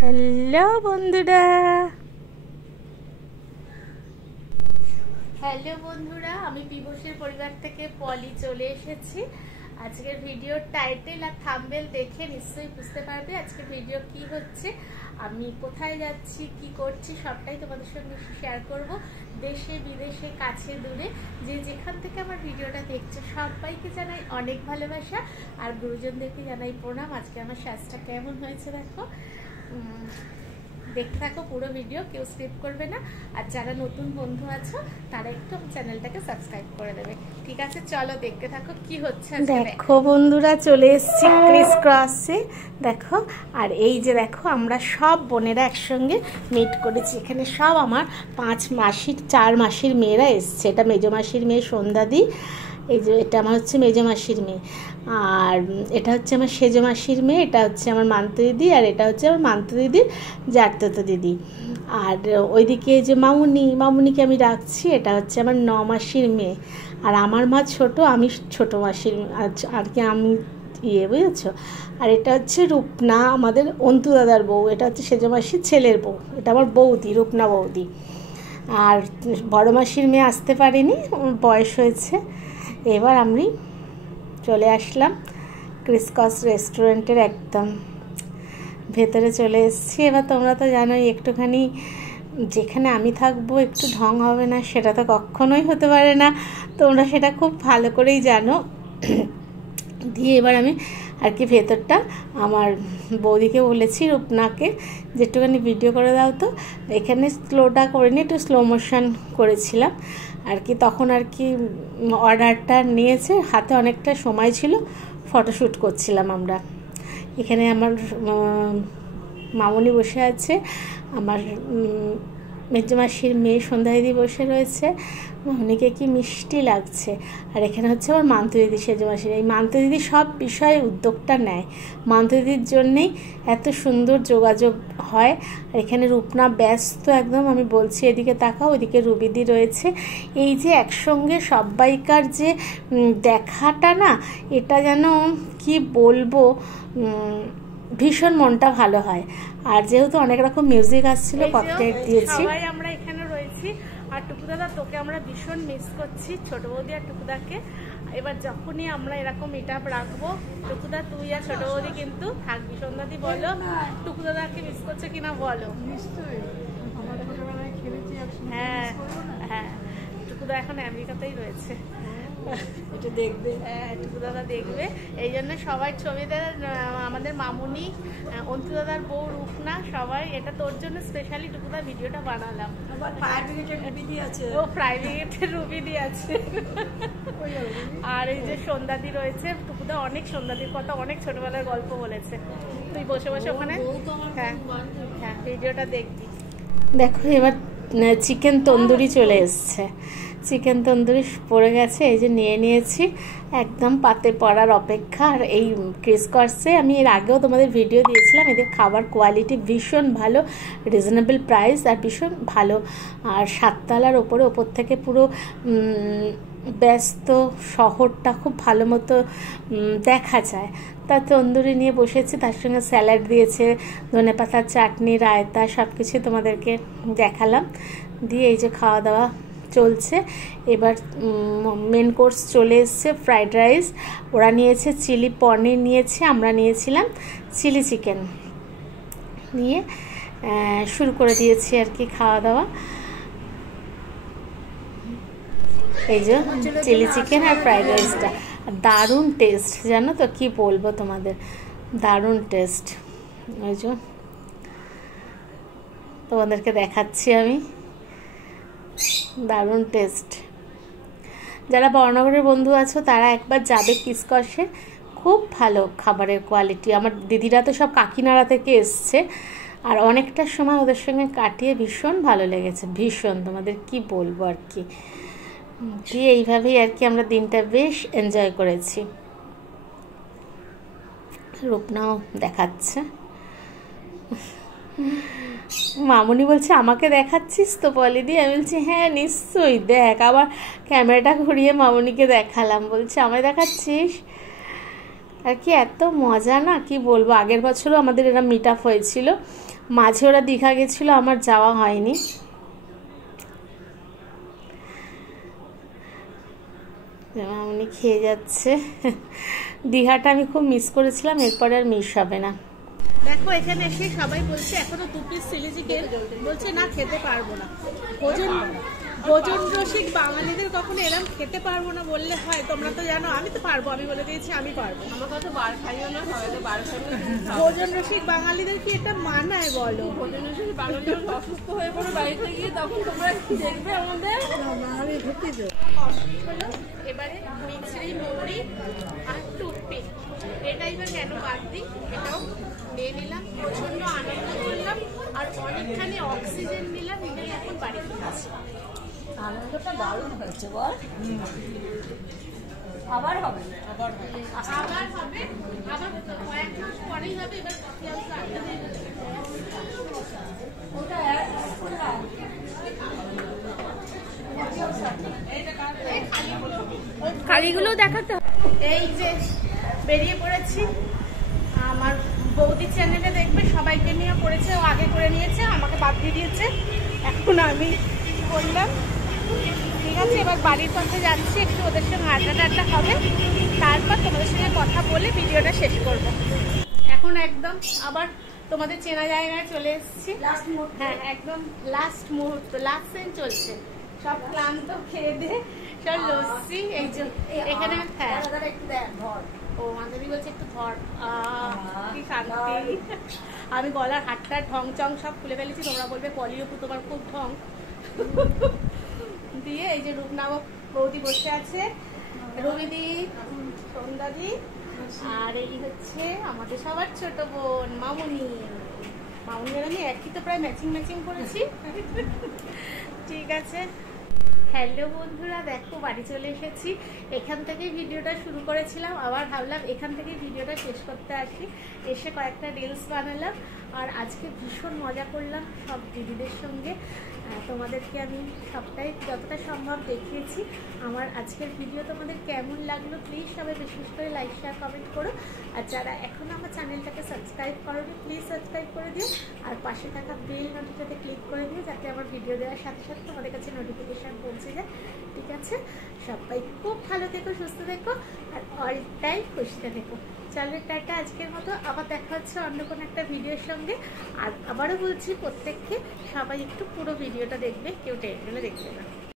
Hello বন্ধুরা, আমি পিবসের পরিবার থেকে পলি চলে এসেছি। আজকের ভিডিওর টাইটেল আর থাম্বনেল দেখে নিশ্চয়ই বুঝতে পারবে আজকের ভিডিও কি হচ্ছে, আমি কোথায় যাচ্ছি, কি করছি সবটাই তোমাদের সঙ্গে শেয়ার করব। দেশে বিদেশে কাছে দূরে যে যেখান থেকে আমার ভিডিওটা দেখছো সবাইকে জানাই অনেক ভালোবাসা, আর গুরুজনদেরকে জানাই প্রণাম। আজকে আমার সাজটা কেমন হয়েছে দেখো, দেখতে থাকো পুরো ভিডিও, কেউ স্কিপ করবে না। আর যারা নতুন বন্ধু আছো তারা একটু চ্যানেলটাকে সাবস্ক্রাইব করে দেবে, ঠিক আছে? চলো দেখতে থাকো কি হচ্ছে। দেখো বন্ধুরা, চলে এসেছি ক্রিস ক্রসে, দেখো। আর এই যে দেখো, আমরা সব বোনেরা একসঙ্গে মিট করেছি। এখানে সব আমার 4 মাসির মেয়েরা এসছে। এটা মেজো মাসির মেয়ে সন্ধ্যাদি, এই যে এটা আমার হচ্ছে মেজো মাসির মেয়ে, আর এটা হচ্ছে আমার সেজো মাসির মেয়ে, এটা হচ্ছে আমার মান্ত দিদি, আর এটা হচ্ছে আমার মান্ত দিদির জারততো দিদি। আর ওইদিকে যে মামুনিকে আমি রাখছি, এটা হচ্ছে আমার 9 মাসির মেয়ে। আর আমার মা ছোট, আমি ছোট মাসির আর কি, আমি বুঝেছো। আর এটা হচ্ছে রূপনা, আমাদের অন্তু দাদার বউ। এটা হচ্ছে সেজো মাসির ছেলের বউ, এটা আমার বৌদি, রূপনা বৌদি। আর বড় মাসির মেয়ে আসতে পারেনি, বয়স হয়েছে। এবার আমি চলে আসলাম ক্রিস ক্রস রেস্টুরেন্টের একদম ভেতরে চলে এসেছি। এবার তোমরা তো জানোই, একটুখানি যেখানে আমি থাকবো একটু ঢং হবে না সেটা তো কখনোই হতে পারে না, তোমরা সেটা খুব ভালো করেই জানো। দিয়ে এবার আমি আর কি ভেতরটা আমার বৌদিকে বলেছি, রূপনাকে, যে একটুখানি ভিডিও করে দাও তো। এখানে স্লোটা করে নিয়ে একটু স্লো মোশন করেছিলাম আর কি। তখন আর কি অর্ডারটা নিয়েছে, হাতে অনেকটা সময় ছিল, ফটোশ্যুট করছিলাম আমরা। এখানে আমার মামুনি বসে আছে, আমার মেজো মাসির মেয়ে সন্ধ্যা দিদি বসে রয়েছে। মামুনিকে কি মিষ্টি লাগছে। আর এখানে হচ্ছে আমার মান্ত দিদি, সেজো মাসির। এই মান্ত দিদি সব বিষয়ে উদ্যোগটা নেয়, মান্ত দিদির জন্যেই এত সুন্দর যোগাযোগ হয়। আর এখানে রূপনা ব্যস্ত একদম, আমি বলছি এদিকে তাকাও, ওইদিকে রুবিদি রয়েছে। এই যে একসঙ্গে সবাইকার যে দেখাটা না, এটা যেন কি বলবো, ভীষণ মনটা ভালো হয়। আর যেহেতু অনেক রকম মিউজিক আসছিল, ককটেল দিয়েছি, সবাই আমরা এখানে রয়েছি। আর টুকুদাদা, তোকে আমরা ভীষণ মিস করছি, ছোট বৌদি আর টুকুদাকে। এবার যখনই আমরা এরকম মিট আপ রাখবো, টুকুদা তুই আর ছোট বৌদি কিন্তু থাকবি। সন্ধ্যাদি বলো টুকুদাদাকে মিস করছে কিনা বলো। হ্যাঁ হ্যাঁ, টুকুদা এখন আমেরিকাতেই রয়েছে, এটা দেখবে, টুকুদাদা দেখবে। এই জন্য সবাই ছবিতে, আমাদের মামুনি, অন্তু দাদার বউ রূপনা, সবাই, এটা তোর জন্য স্পেশালি টুকুদা ভিডিওটা বানালাম। ও ফায়ার ব্রিগেডের রুবিদি আছে। আর এই যে সন্ধ্যাদি রয়েছে, টুকুদা অনেক সন্ধ্যাদির কথা, অনেক ছোটবেলার গল্প বলেছে। তুই বসে বসে ওখানে, হ্যাঁ হ্যাঁ, ভিডিওটা দেখবি। দেখো এবার চিকেন তন্দুরি চলে এসছে, চিকেন তন্দুরি পড়ে গেছে, এই যে নিয়ে নিয়েছি, একদম পাতে পড়ার অপেক্ষা। আর এই ক্রিস ক্রসে আমি এর আগেও তোমাদের ভিডিও দিয়েছিলাম, এদের খাবার কোয়ালিটি ভীষণ ভালো, রিজনেবল প্রাইস, আর ভীষণ ভালো। আর 7 তলার ওপর থেকে পুরো ব্যস্ত শহরটা খুব ভালো মতো দেখা যায়। তা তন্দুরি নিয়ে বসেছি, তার সঙ্গে স্যালাড দিয়েছে, ধনেপাতার চাটনি, রায়তা, সব কিছু তোমাদেরকে দেখালাম। দিয়ে এই যে খাওয়া দাওয়া চলছে। এবার মেন কোর্স চলে এসছে, ফ্রাইড রাইস। ওরা নিয়েছে চিলি পনির, নিয়েছে, আমরা নিয়েছিলাম চিলি চিকেন। নিয়ে শুরু করে দিয়েছি আর কি খাওয়া দাওয়া। এই যে চিলি চিকেন আর ফ্রাইড রাইসটা দারুণ টেস্ট, জানো তো, কি বলবো তোমাদের, দারুণ টেস্ট। ওই যে তোমাদেরকে দেখাচ্ছি আমি, দারুণ টেস্ট। যারা বর্ণনগরের বন্ধু আছো তারা একবার যাবে ক্রিস ক্রসে, খুব ভালো খাবারের কোয়ালিটি। আমার দিদিরা তো সব কাকিনাড়া থেকে এসছে, আর অনেকটা সময় ওদের সঙ্গে কাটিয়ে ভীষণ ভালো লেগেছে, ভীষণ, তোমাদের কি বলবো আর কি। দিয়ে এইভাবেই আর কি আমরা দিনটা বেশ এনজয় করেছি। রূপনাও দেখাচ্ছে, মামুনি বলছে আমাকে দেখাচ্ছিস তো পলিদি, আমি বলছি হ্যাঁ নিশ্চয়ই দেখ। আবার ক্যামেরাটা ঘুরিয়ে মামুনিকে দেখালাম, বলছে আমায় দেখাচ্ছিস। আর কি এত মজা না, কি বলবো। আগের বছরও আমাদের এরা মিট আপ হয়েছিল, মাঝে ওরা দীঘা গেছিলো, আমার যাওয়া হয়নি। উনি খেয়ে যাচ্ছে। দীঘাটা আমি খুব মিস করেছিলাম, এরপরে আর মিস হবে না। দেখো এখানে এসে সবাই বলছে এখনো 2 পিস চিলি চিকেন, বলছে না খেতে পারবো না। ভোজন রসিক বাঙালিদের কখনো এরকম খেতে পারবো না বললে হয়? তোমরা তো জানো আমি তো পারবো, আমি বলে দিয়েছি আমি পারবো। আমার কথা বার খাইও না, সবাই তো বার খাইও। ভোজন রসিক বাঙালিদের কি এটা মানায় বলো? ভোজন রসিক বাঙালিরা অসুস্থ হয়ে পড়ে বাড়িতে গিয়ে, তখন তোমরা দেখবে আমাদের বাঙালি ঢুকে যাও। এবারে মিছরি, মৌরি আর টুথপিক, এটাই বা কেন বাদ দিই, এটাও নিয়ে নিলাম। প্রচন্ড আনন্দ করলাম আর অনেকখানি অক্সিজেন নিলাম, এটাই এখন বাড়িতে আসছি। আনন্দটা দারুণ হয়েছে বল। আবার হবে, আবার হবে, আবার কয়েক মাস পরেই হবে। এবার কালিগুলো দেখাতে। এই যে বেরিয়ে পড়েছি, আমার বৌদি চ্যানেলে দেখবে সবাইকে নিয়ে পড়েছে, ও আগে করে নিয়েছে, আমাকে বাদ দিয়ে দিয়েছে, এখন আমি বললাম ঠিক আছে এবার বাড়ির পথে যাচ্ছি, একটু ওদের সঙ্গে আড্ডা হবে, তারপর তোমাদের সঙ্গে কথা বলে ভিডিওটা শেষ করব। এখন একদম আবার তোমাদের চেনা জায়গায় চলে এসেছি। হ্যাঁ একদম লাস্ট মুহূর্ত, লাস্ট সিন চলছে, সব ক্লান্ত খেয়ে দিয়ে সব লস্যি। এই যে এখানে হ্যাঁ ও মাধবী বলছে একটু ধর, কি শান্তি। আমি গলার হাতটা ঢং চং সব খুলে ফেলেছি, তোমরা বলবে পলিওপু তোমার খুব ঢং। দিয়ে এই যে রূপনাবক বৌদি বসে আছে, রবিদি, সন্ধ্যাদি, আর এই হচ্ছে আমাদের সবার ছোট বোন মামুনি। মামুনির আমি একই তো প্রায় ম্যাচিং করেছি। ঠিক আছে, হ্যালো বন্ধুরা, দেখো বাড়ি চলে এসেছি। এখান থেকেই ভিডিওটা শুরু করেছিলাম, আবার ভাবলাম এখান থেকেই ভিডিওটা শেষ করতে আসি। এসে কয়েকটা রিলস বানালাম আর আজকে ভীষণ মজা করলাম সব দিদিদের সঙ্গে। তোমাদেরকে আমি সবটাই যতটা সম্ভব দেখিয়েছি। আমার আজকের ভিডিও তোমাদের কেমন লাগলো প্লিজ সবাই বিশেষ করে লাইক শেয়ার কমেন্ট করো। আর যারা এখনও আমার চ্যানেলটাকে সাবস্ক্রাইব করোনি প্লিজ সাবস্ক্রাইব করে দিও, আর পাশে থাকা বেল নোটিফিকেশনটাতে ক্লিক করে দিও যাতে আমার ভিডিও দেওয়ার সাথে সাথে তোমাদের কাছে নোটিফিকেশান পৌঁছে যায়। ঠিক আছে, সবাই খুব ভালো থেকো, সুস্থ থেকো আর অল টাইম খুশিতে থেকো। চলো টাটা, আজকের মতো আবার দেখা হচ্ছে অন্য কোনো একটা ভিডিওর সঙ্গে। আর আবারও বলছি প্রত্যেককে সবাই একটু পুরো ভিডিওটা দেখবে, কেউ টেনে দেখবে না।